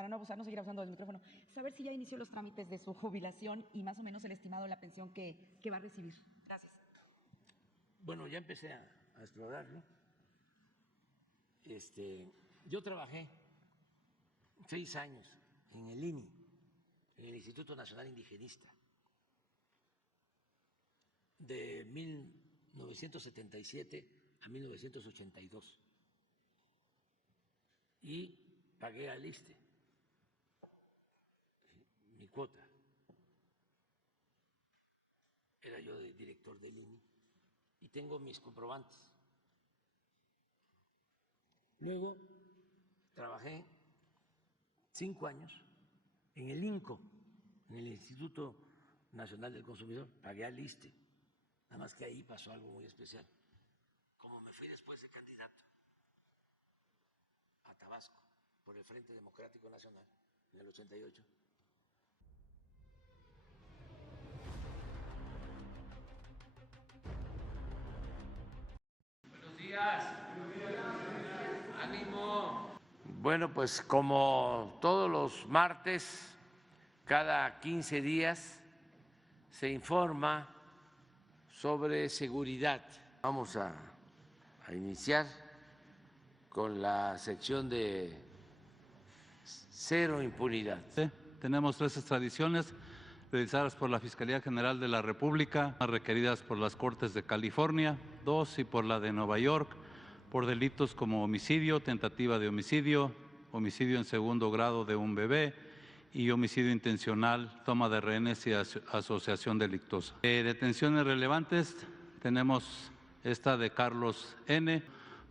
para no abusar, no seguir abusando del micrófono, saber si ya inició los trámites de su jubilación y más o menos el estimado de la pensión que va a recibir. Gracias. Bueno, ya empecé a explorarlo. Yo trabajé 6 años en el INI, en el Instituto Nacional Indigenista, de 1977 a 1982, y pagué al ISSSTE mi cuota. Era yo de director del INI y tengo mis comprobantes. Luego trabajé 5 años en el INCO, en el Instituto Nacional del Consumidor, pagué al ISSSTE, nada más que ahí pasó algo muy especial. Como me fui después de candidato a Tabasco por el Frente Democrático Nacional en el 88, Buenos días. Ánimo. Bueno, pues como todos los martes, cada 15 días se informa sobre seguridad. Vamos a iniciar con la sección de cero impunidad. Sí, tenemos 3 extradiciones realizadas por la Fiscalía General de la República, requeridas por las Cortes de California, 2 y por la de Nueva York, por delitos como homicidio, tentativa de homicidio, homicidio en segundo grado de un bebé y homicidio intencional, toma de rehenes y asociación delictuosa. Detenciones relevantes, tenemos esta de Carlos N.,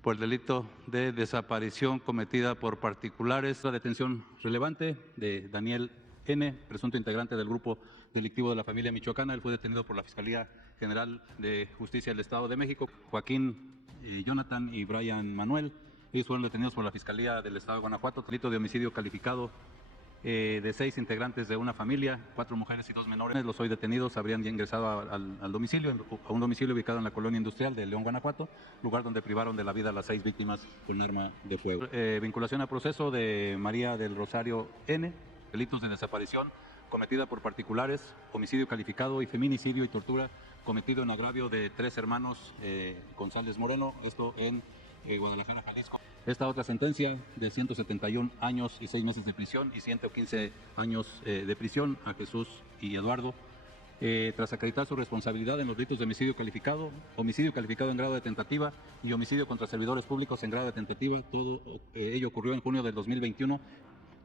por el delito de desaparición cometida por particulares. La detención relevante de Daniel N., presunto integrante del grupo delictivo de la familia michoacana. Él fue detenido por la Fiscalía General de Justicia del Estado de México. Joaquín, Jonathan y Brian Manuel, ellos fueron detenidos por la Fiscalía del Estado de Guanajuato. Delito de homicidio calificado de 6 integrantes de una familia, 4 mujeres y 2 menores. Los hoy detenidos habrían ingresado al domicilio, a un domicilio ubicado en la colonia industrial de León, Guanajuato, lugar donde privaron de la vida a las 6 víctimas con arma de fuego. Vinculación a proceso de María del Rosario N., delitos de desaparición cometida por particulares, homicidio calificado y feminicidio y tortura cometido en agravio de 3 hermanos González Moreno, esto en Guadalajara, Jalisco. Esta otra sentencia de 171 años y 6 meses de prisión y 115 años de prisión a Jesús y Eduardo, tras acreditar su responsabilidad en los delitos de homicidio calificado en grado de tentativa y homicidio contra servidores públicos en grado de tentativa. Todo ello ocurrió en junio del 2021.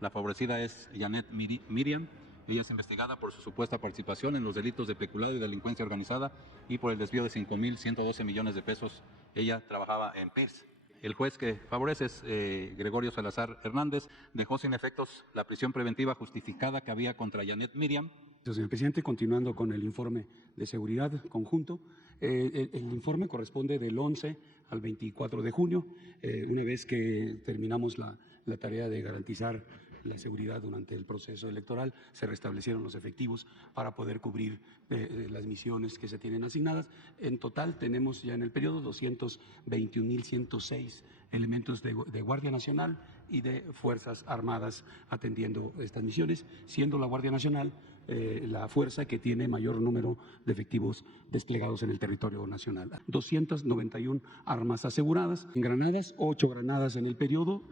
La favorecida es Janet Miriam. Ella es investigada por su supuesta participación en los delitos de peculado y delincuencia organizada y por el desvío de 5,112 millones de pesos. Ella trabajaba en PIRS. El juez que favorece es Gregorio Salazar Hernández. Dejó sin efectos la prisión preventiva justificada que había contra Janet Miriam. Señor presidente, continuando con el informe de seguridad conjunto, el informe corresponde del 11 al 24 de junio, una vez que terminamos la tarea de garantizar la seguridad durante el proceso electoral, se restablecieron los efectivos para poder cubrir las misiones que se tienen asignadas. En total tenemos ya en el periodo 221.106 elementos de Guardia Nacional y de Fuerzas Armadas atendiendo estas misiones, siendo la Guardia Nacional la fuerza que tiene mayor número de efectivos desplegados en el territorio nacional. 291 armas aseguradas, granadas, 8 granadas en el periodo,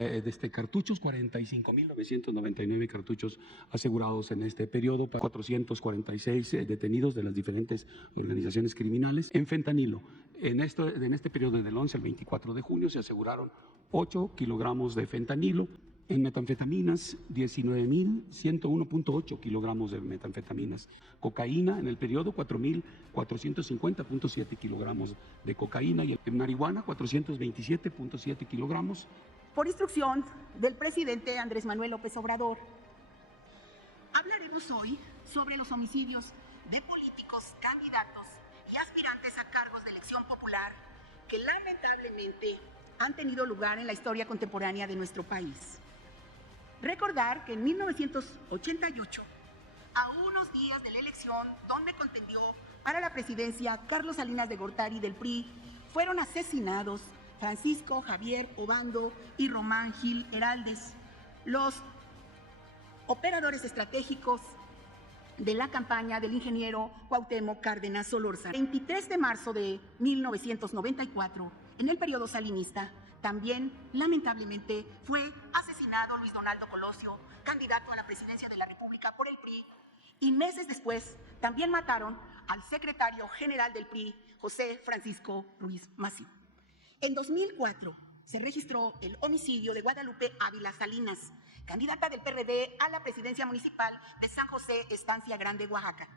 cartuchos, 45.999 cartuchos asegurados en este periodo, 446 detenidos de las diferentes organizaciones criminales. En fentanilo, en este periodo del 11 al 24 de junio se aseguraron 8 kilogramos de fentanilo. En metanfetaminas, 19.101.8 kilogramos de metanfetaminas. Cocaína, en el periodo, 4.450.7 kilogramos de cocaína. Y en marihuana, 427.7 kilogramos. Por instrucción del presidente Andrés Manuel López Obrador, hablaremos hoy sobre los homicidios de políticos, candidatos y aspirantes a cargos de elección popular que lamentablemente han tenido lugar en la historia contemporánea de nuestro país. Recordar que en 1988, a unos días de la elección donde contendió para la presidencia Carlos Salinas de Gortari del PRI, fueron asesinados Francisco Javier Obando y Román Gil Heraldez, los operadores estratégicos de la campaña del ingeniero Cuauhtémoc Cárdenas Solórzano. El 23 de marzo de 1994, en el periodo salinista, también, lamentablemente, fue asesinado Luis Donaldo Colosio, candidato a la presidencia de la República por el PRI, y meses después también mataron al secretario general del PRI, José Francisco Ruiz Massieu. En 2004 se registró el homicidio de Guadalupe Ávila Salinas, candidata del PRD a la presidencia municipal de San José, Estancia Grande, Oaxaca.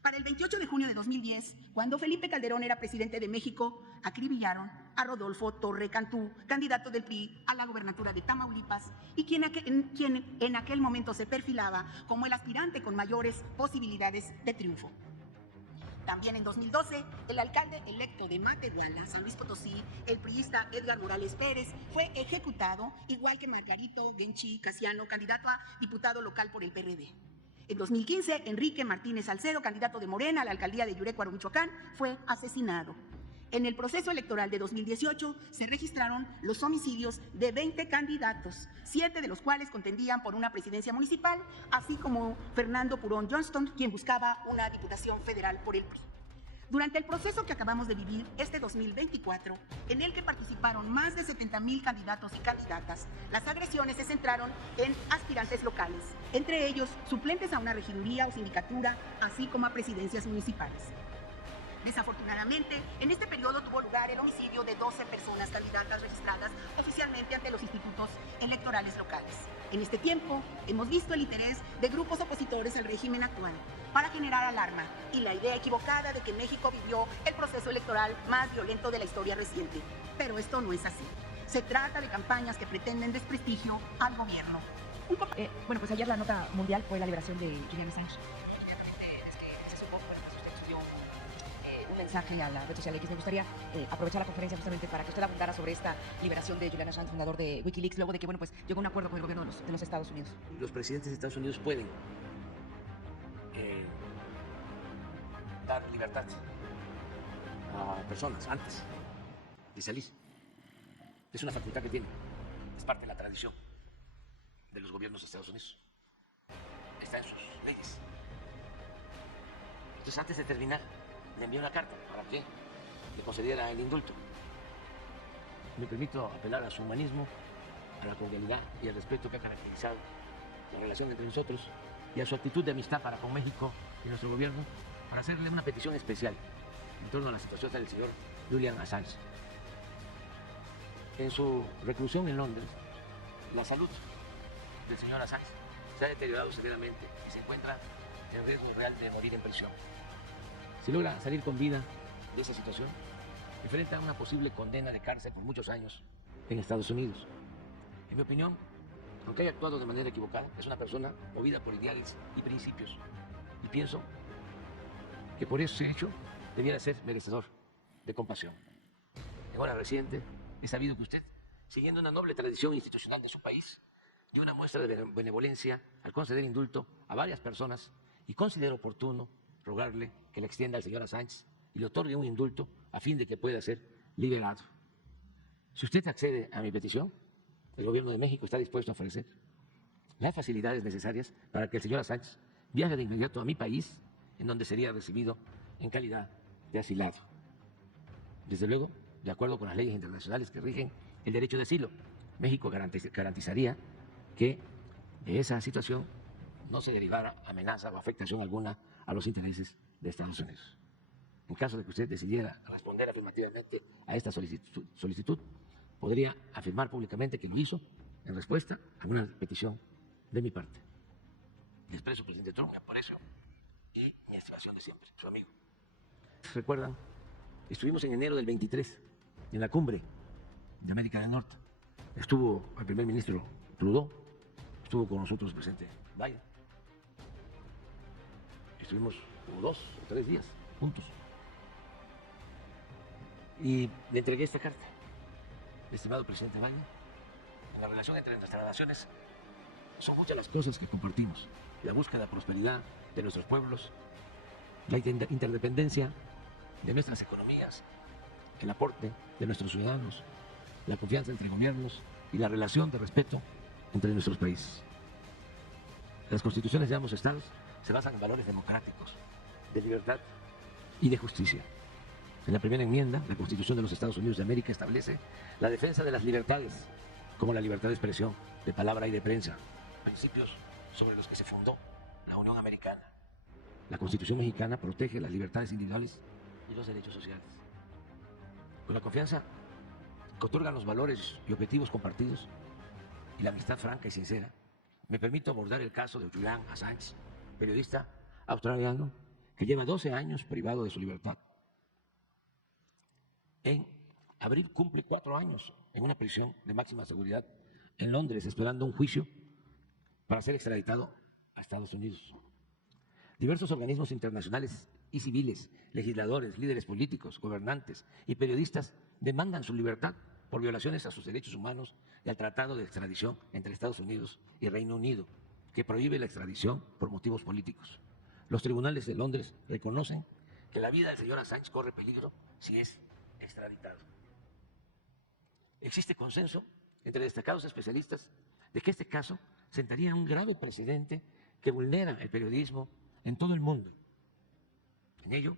Para el 28 de junio de 2010, cuando Felipe Calderón era presidente de México, acribillaron a Rodolfo Torre Cantú, candidato del PRI a la gobernatura de Tamaulipas, y quien en aquel momento se perfilaba como el aspirante con mayores posibilidades de triunfo. También en 2012, el alcalde electo de Matehuala, San Luis Potosí, el priista Edgar Morales Pérez, fue ejecutado, igual que Margarito Genchi Casiano, candidato a diputado local por el PRD. En 2015, Enrique Martínez Salcedo, candidato de Morena a la alcaldía de Yurecuaro, Michoacán, fue asesinado. En el proceso electoral de 2018 se registraron los homicidios de 20 candidatos, 7 de los cuales contendían por una presidencia municipal, así como Fernando Purón Johnston, quien buscaba una diputación federal por el PRI. Durante el proceso que acabamos de vivir, este 2024, en el que participaron más de 70,000 candidatos y candidatas, las agresiones se centraron en aspirantes locales, entre ellos suplentes a una regiduría o sindicatura, así como a presidencias municipales. Desafortunadamente, en este periodo tuvo lugar el homicidio de 12 personas candidatas registradas oficialmente ante los institutos electorales locales. En este tiempo, hemos visto el interés de grupos opositores al régimen actual para generar alarma y la idea equivocada de que México vivió el proceso electoral más violento de la historia reciente. Pero esto no es así. Se trata de campañas que pretenden desprestigio al gobierno. Bueno, pues ayer la nota mundial fue la liberación de Julian Assange. Es que se supo, bueno, pues usted subió un mensaje a la red social X. Me gustaría aprovechar la conferencia justamente para que usted abundara sobre esta liberación de Julian Assange, fundador de Wikileaks, luego de que, bueno, pues llegó a un acuerdo con el gobierno de los Estados Unidos. Los presidentes de Estados Unidos pueden dar libertad a personas antes de salir. Es una facultad que tiene, es parte de la tradición de los gobiernos de Estados Unidos. Está en sus leyes. Entonces, antes de terminar, le envié una carta para que le concediera el indulto. Me permito apelar a su humanismo, a la cordialidad y al respeto que ha caracterizado la relación entre nosotros y a su actitud de amistad para con México y nuestro gobierno, para hacerle una petición especial en torno a la situación del señor Julian Assange. En su reclusión en Londres, la salud del señor Assange se ha deteriorado severamente y se encuentra en riesgo real de morir en prisión. Si logra salir con vida de esa situación, enfrenta una posible condena de cárcel por muchos años en Estados Unidos. En mi opinión, aunque haya actuado de manera equivocada, es una persona movida por ideales y principios. Y pienso que por ese hecho debiera ser merecedor de compasión. En hora reciente he sabido que usted, siguiendo una noble tradición institucional de su país, dio una muestra de benevolencia al conceder indulto a varias personas y considero oportuno rogarle que le extienda al señor Assange y le otorgue un indulto a fin de que pueda ser liberado. Si usted accede a mi petición, el gobierno de México está dispuesto a ofrecer las facilidades necesarias para que el señor Assange viaje de inmediato a mi país, en donde sería recibido en calidad de asilado. Desde luego, de acuerdo con las leyes internacionales que rigen el derecho de asilo, México garantizaría que de esa situación no se derivara amenaza o afectación alguna a los intereses de Estados Unidos. En caso de que usted decidiera responder afirmativamente a esta solicitud, podría afirmar públicamente que lo hizo en respuesta a una petición de mi parte. Le expreso, presidente Trump, mi aprecio y mi estimación de siempre, su amigo. ¿Recuerdan? Estuvimos en enero del 23 en la cumbre de América del Norte. Estuvo el primer ministro Trudeau, estuvo con nosotros el presidente Biden. Estuvimos como 2 o 3 días juntos. Y le entregué esta carta, estimado presidente Biden. En la relación entre nuestras naciones son muchas las cosas que compartimos. La búsqueda de prosperidad de nuestros pueblos, la interdependencia de nuestras economías, el aporte de nuestros ciudadanos, la confianza entre gobiernos y la relación de respeto entre nuestros países. Las constituciones de ambos estados se basan en valores democráticos, de libertad y de justicia. En la primera enmienda, la Constitución de los Estados Unidos de América establece la defensa de las libertades, como la libertad de expresión, de palabra y de prensa, principios sobre los que se fundó la Unión Americana. La Constitución mexicana protege las libertades individuales y los derechos sociales. Con la confianza que otorgan los valores y objetivos compartidos y la amistad franca y sincera, me permito abordar el caso de Julian Assange, periodista australiano que lleva 12 años privado de su libertad. En abril cumple 4 años en una prisión de máxima seguridad en Londres, esperando un juicio para ser extraditado a Estados Unidos. Diversos organismos internacionales y civiles, legisladores, líderes políticos, gobernantes y periodistas demandan su libertad por violaciones a sus derechos humanos y al Tratado de Extradición entre Estados Unidos y Reino Unido, que prohíbe la extradición por motivos políticos. Los tribunales de Londres reconocen que la vida del señor Assange corre peligro si es extraditado. Existe consenso entre destacados especialistas de que este caso sentaría un grave precedente que vulnera el periodismo en todo el mundo. En ello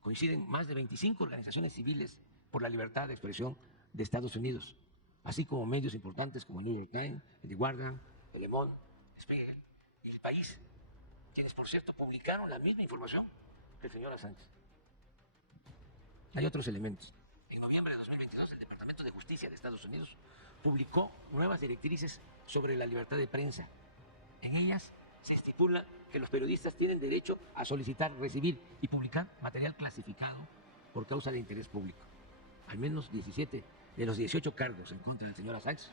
coinciden más de 25 organizaciones civiles por la libertad de expresión de Estados Unidos, así como medios importantes como el New York Times, el The Guardian, el Le Monde, Spiegel y El País, quienes por cierto publicaron la misma información que el señor Assange. Hay otros elementos. En noviembre de 2022, el Departamento de Justicia de Estados Unidos publicó nuevas directrices sobre la libertad de prensa. En ellas se estipula que los periodistas tienen derecho a solicitar, recibir y publicar material clasificado por causa de interés público. Al menos 17 de los 18 cargos en contra del señor Assange,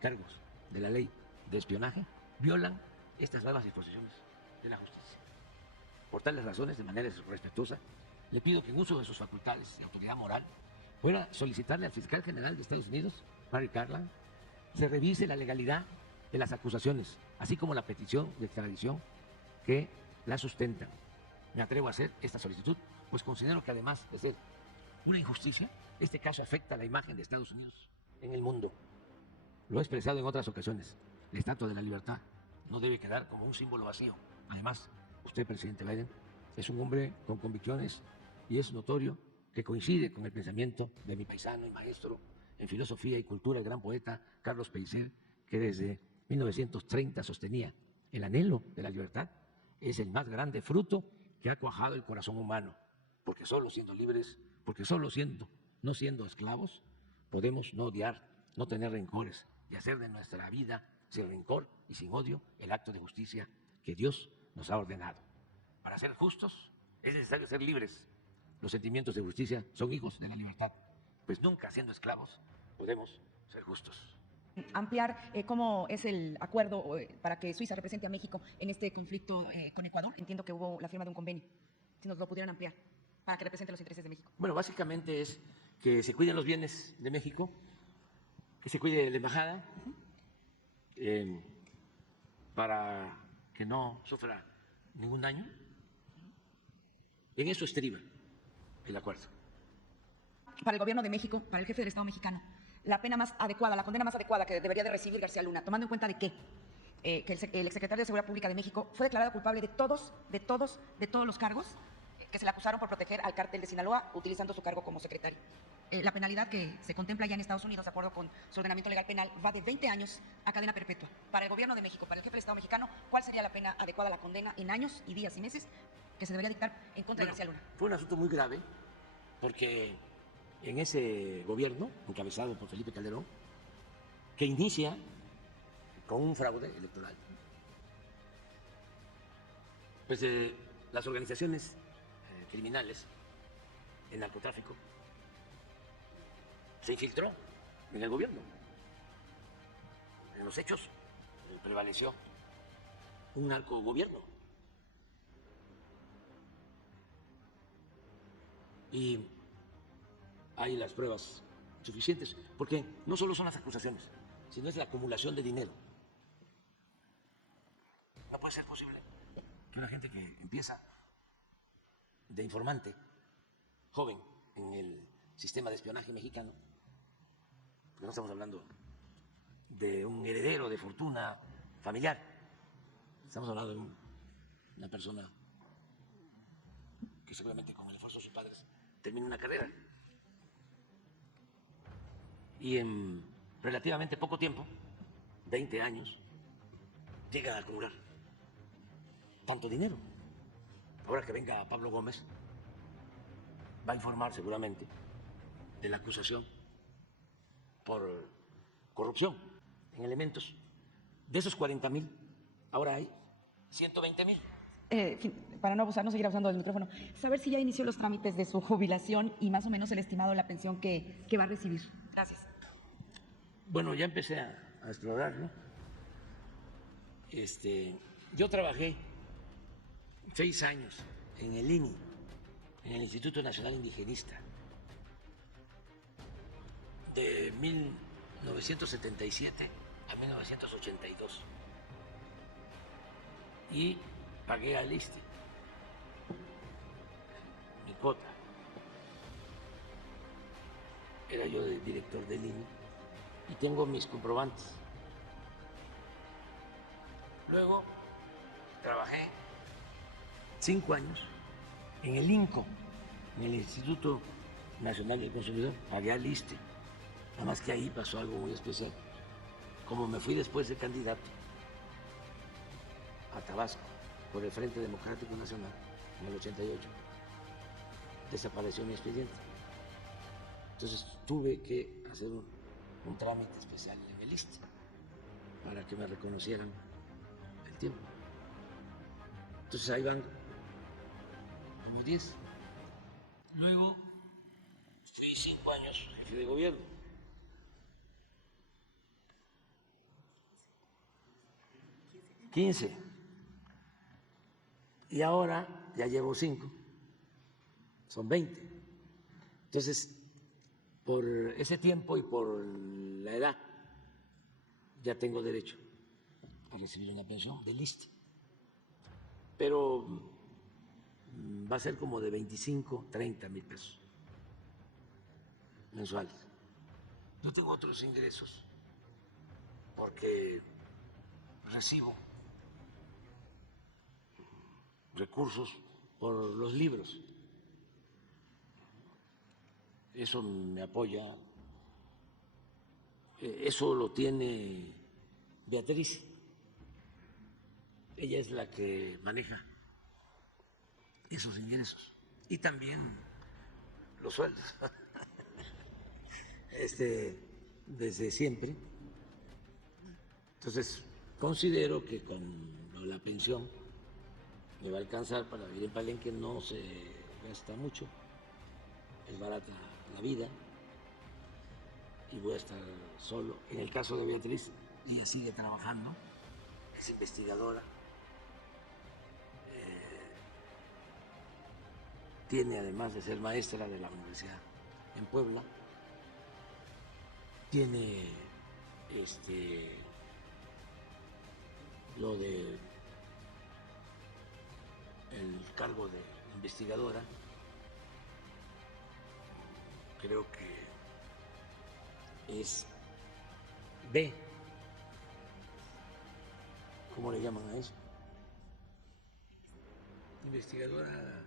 cargos de la ley de espionaje, violan estas nuevas disposiciones de la justicia. Por tales razones, de manera respetuosa, le pido que en uso de sus facultades de autoridad moral pueda solicitarle al fiscal general de Estados Unidos, Merrick Garland, se revise la legalidad de las acusaciones, así como la petición de extradición que la sustentan. Me atrevo a hacer esta solicitud, pues considero que además de ser una injusticia, este caso afecta a la imagen de Estados Unidos en el mundo. Lo he expresado en otras ocasiones. La Estatua de la Libertad no debe quedar como un símbolo vacío. Además, usted, presidente Biden, es un hombre con convicciones y es notorio que coincide con el pensamiento de mi paisano y maestro en filosofía y cultura, el gran poeta Carlos Pellicer, que desde 1930 sostenía: el anhelo de la libertad es el más grande fruto que ha cuajado el corazón humano, porque solo siendo libres, porque solo no siendo esclavos, podemos no odiar, no tener rencores y hacer de nuestra vida sin rencor y sin odio el acto de justicia que Dios nos ha ordenado. Para ser justos es necesario ser libres. Los sentimientos de justicia son hijos de la libertad, pues nunca siendo esclavos podemos ser justos. Ampliar cómo es el acuerdo para que Suiza represente a México en este conflicto con Ecuador. Entiendo que hubo la firma de un convenio. Si nos lo pudieran ampliar para que represente los intereses de México. Bueno, básicamente es que se cuiden los bienes de México, que se cuide la embajada, para que no sufra ningún daño. En eso estriba el acuerdo. Para el gobierno de México, para el jefe del Estado mexicano, la pena más adecuada, la condena más adecuada que debería de recibir García Luna, tomando en cuenta de que el exsecretario de Seguridad Pública de México fue declarado culpable de todos los cargos que se le acusaron por proteger al cártel de Sinaloa utilizando su cargo como secretario. La penalidad que se contempla ya en Estados Unidos, de acuerdo con su ordenamiento legal penal, va de 20 años a cadena perpetua. Para el gobierno de México, para el jefe del Estado mexicano, ¿cuál sería la pena adecuada, la condena en años y días y meses que se debería dictar en contra de García Luna? Fue un asunto muy grave porque en ese gobierno, encabezado por Felipe Calderón, que inicia con un fraude electoral, pues las organizaciones criminales, el narcotráfico, se infiltró en el gobierno. En los hechos prevaleció un narcogobierno. Y hay las pruebas suficientes, porque no solo son las acusaciones, sino es la acumulación de dinero. No puede ser posible que una gente que empieza de informante, joven, en el sistema de espionaje mexicano, porque no estamos hablando de un heredero de fortuna familiar, Estamos hablando de una persona que seguramente con el esfuerzo de sus padres termina una carrera. Y en relativamente poco tiempo, 20 años, llega a acumular tanto dinero. Ahora que venga Pablo Gómez, va a informar seguramente de la acusación por corrupción en elementos. De esos 40,000, ahora hay 120,000. Para no abusar, no seguir abusando del micrófono, saber si ya inició los trámites de su jubilación y más o menos el estimado de la pensión que va a recibir. Gracias. Bueno, ya empecé a explorarlo. Yo trabajé 6 años en el INI, en el Instituto Nacional Indigenista, de 1977 a 1982. Y pagué al ISSSTE mi cuota. Era yo el director del INI y tengo mis comprobantes. Luego trabajé 5 años en el INCO, en el Instituto Nacional del Consumidor, pagué al ISSSTE. Nada más que ahí pasó algo muy especial. Como me fui después de candidato a Tabasco por el Frente Democrático Nacional en el 88, desapareció mi expediente. Entonces tuve que hacer un trámite especial en el ISSSTE para que me reconocieran el tiempo. Entonces ahí van como 10. Luego fui 5 años jefe de gobierno. $15. Y ahora ya llevo 5, son 20. Entonces, por ese tiempo y por la edad, ya tengo derecho a recibir una pensión del ISSSTE. Pero va a ser como de 25, 30 mil pesos mensuales. Yo tengo otros ingresos porque recibo recursos por los libros. Eso me apoya. Eso lo tiene Beatriz. Ella es la que maneja esos ingresos. Y también los sueldos. Desde siempre. Entonces, considero que con la pensión me va a alcanzar para vivir en Palenque, no se gasta mucho, es barata la vida y voy a estar solo. En el caso de Beatriz, ella sigue trabajando, es investigadora, tiene además de ser maestra de la universidad en Puebla, tiene lo de el cargo de investigadora. Creo que es B. ¿Cómo le llaman a eso? Investigadora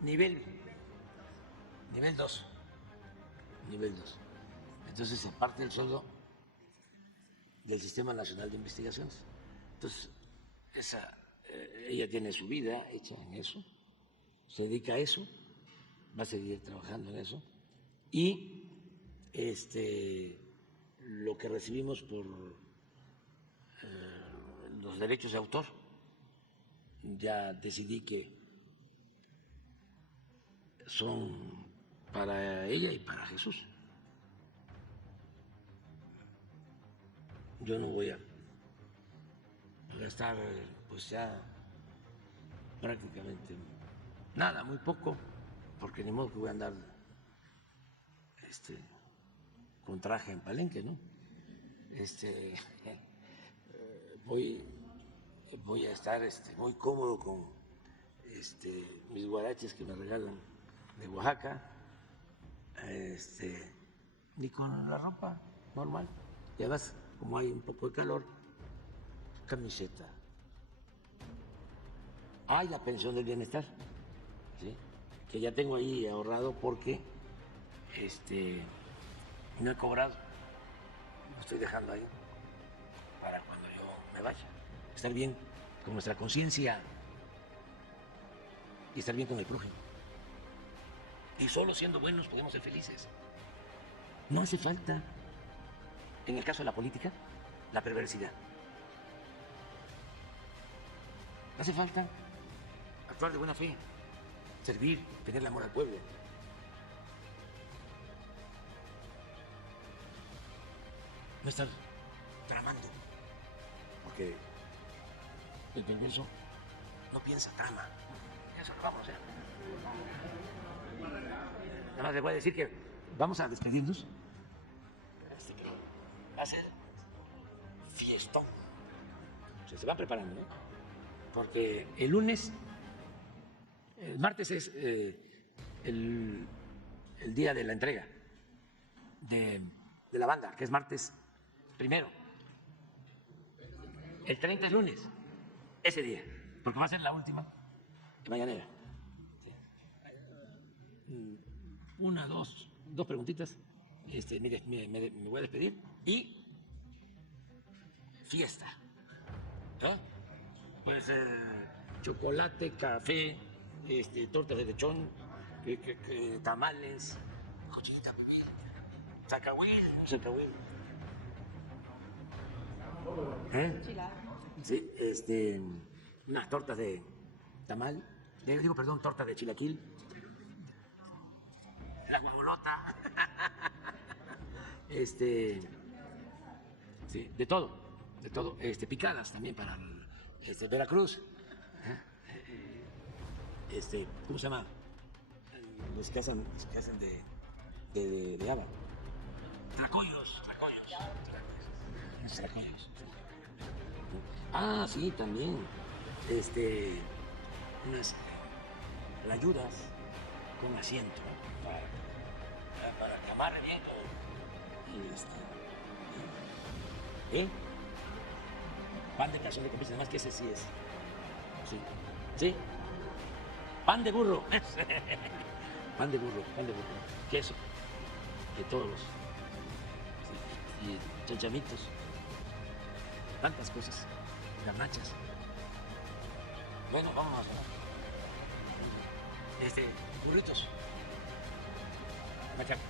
nivel 2. Nivel 2. Entonces, aparte del sueldo del Sistema Nacional de Investigaciones. Entonces, ella tiene su vida hecha en eso, se dedica a eso, va a seguir trabajando en eso. Y lo que recibimos por los derechos de autor, ya decidí que son para ella y para Jesús. Yo no voy a gastar pues ya prácticamente nada, muy poco, porque ni modo que voy a andar con traje en Palenque, ¿no? Voy a estar muy cómodo con mis guaraches que me regalan de Oaxaca, ni con la ropa normal. Y además, como hay un poco de calor, camiseta. Hay la pensión del bienestar, ¿sí? Que ya tengo ahí ahorrado porque no he cobrado. Lo estoy dejando ahí para cuando yo me vaya. Estar bien con nuestra conciencia y estar bien con el prójimo. Y solo siendo buenos podemos ser felices. No hace falta, en el caso de la política, la perversidad. No hace falta actuar de buena fe, servir, tener el amor al pueblo. No estar tramando, porque el perverso no piensa, trama. Eso lo vamos a hacer. Nada más les voy a decir que vamos a despedirnos. Va a ser fiestón. O sea, se van preparando, ¿eh? Porque el lunes, el martes es el día de la entrega de la banda, que es martes primero. El 30 es lunes, ese día, porque va a ser la última mañanera. Una, dos preguntitas. Mire, me voy a despedir y fiesta. ¿Eh? Puede ser chocolate, café, tortas de lechón, tamales, cochinita pibil, zacahuil. Sí, unas tortas de tamal, tortas de chilaquil, la guajolota, sí, de todo, picadas también para Veracruz, ¿cómo se llama? Los que hacen de haba. Tlacoyos. Ah, sí, también. Unas layudas con asiento, ¿no? Para que amarre bien. Pan de calzón de compiza, además que ese sí es. Sí. Pan de burro. Pan de burro. Queso. De todos. Sí. Y chanchamitos. Tantas cosas. Garnachas. Bueno, vámonos. Burritos. Machaca.